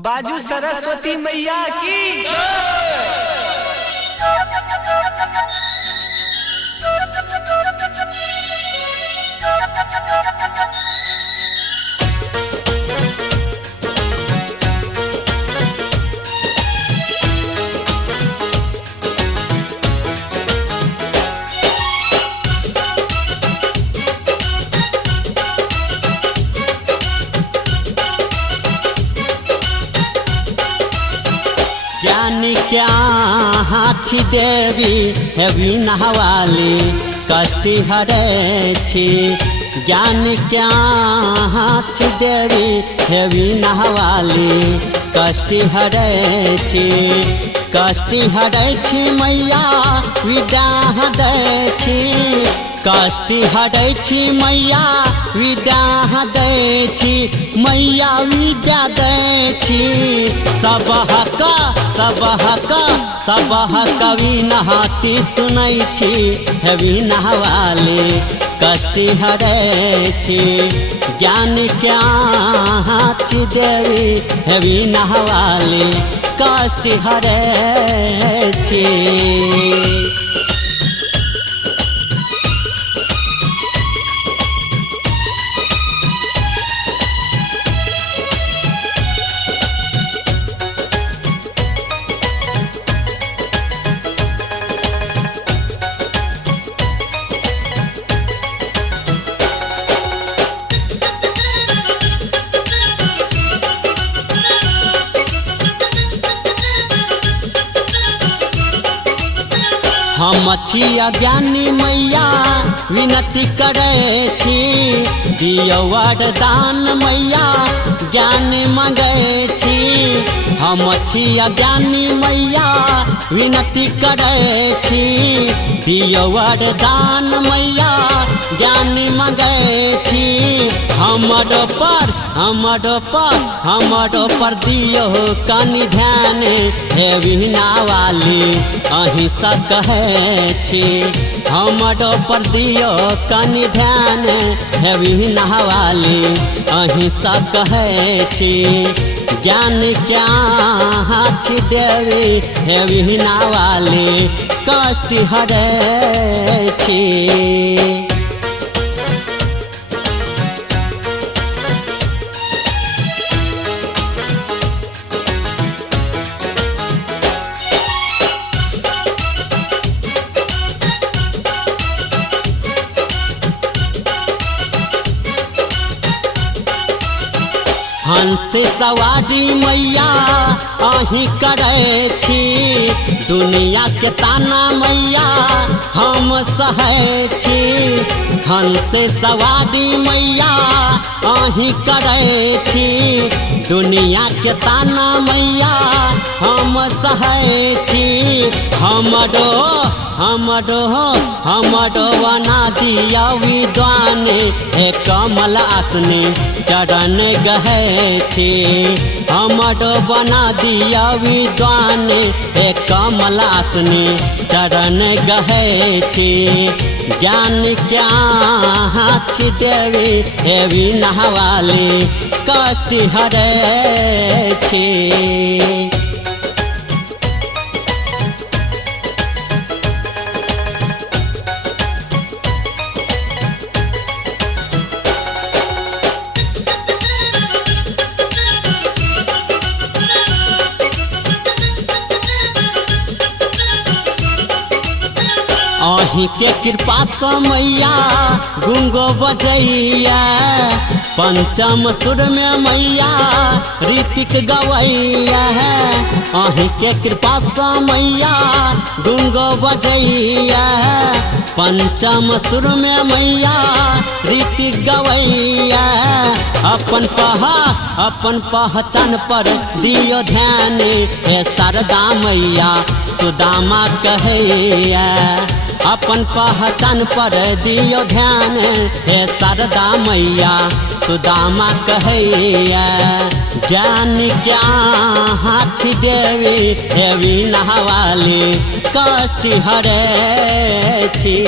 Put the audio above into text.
बाजू सरस्वती मैया की। ज्ञान क्या हाथी देवी हेवी नहवाली कष्टि हरे छी। ज्ञान क्या हाथी देवी हेवी नहवाली कष्टि हरे छी। कष्टि हरे छी मैया विद्या दे छी। कष्टि हरे छी मैया विद्या दे छी। मैया विद्या दे छी। सबह कवि नहाती सुनै छी हेवी नहवाली कष्टि हरे छी। ज्ञान क्या हाथी देवी हेवी नहवाली कष्टि हरे छी। हम छी अज्ञानी मैया विनती करे छी। दियो वरदान मैया ज्ञान मांगे छी। हम छी अज्ञानी मैया विनती करे छी। दियो वरदान मैया ज्ञान मांगे छी। हमरो पर दियो कनि ध्यान हेवी नहवाली अहिंसा कहे छी। हमरो पर दियो कनि ध्यान हेवी नहवाली अहिंसा कहे छी। ज्ञान क्या हाथी देवी हेवी नहवाली कष्टि हरे छी। हंस सवारी मैया अही करे छी। दुनिया के ताना मैया हम सहे छी। हंस सवारी मैया अही करे छी। दुनिया के ताना मैया हम सहे छी। हमरो बना दिया विद्वान हे कमल आसनी चरण गहे छी। हमरो बना दिया विद्वान हे कमल आसनी चरण गहे छी। ज्ञान क्या हाथी देवी हेवी नहवाली कष्टि हरे छी। अही के कृपा से मैया गुंगो बजैया। पंचम सुर में मैया ऋतिक गवैया है। अही के कृपा से मैया गुंगो बजैया। पंचम सुर में मैया ऋतिक गवैया। अपन पहचान पर दियो ध्यान हे शारदा मैया सुदामा कहैया। अपन पहचान पर दियो ध्यान हे शारदा मैया सुदामा कहैया। ज्ञान क्या हाथी देवी हेवी नहवाली कष्टि हरे छी।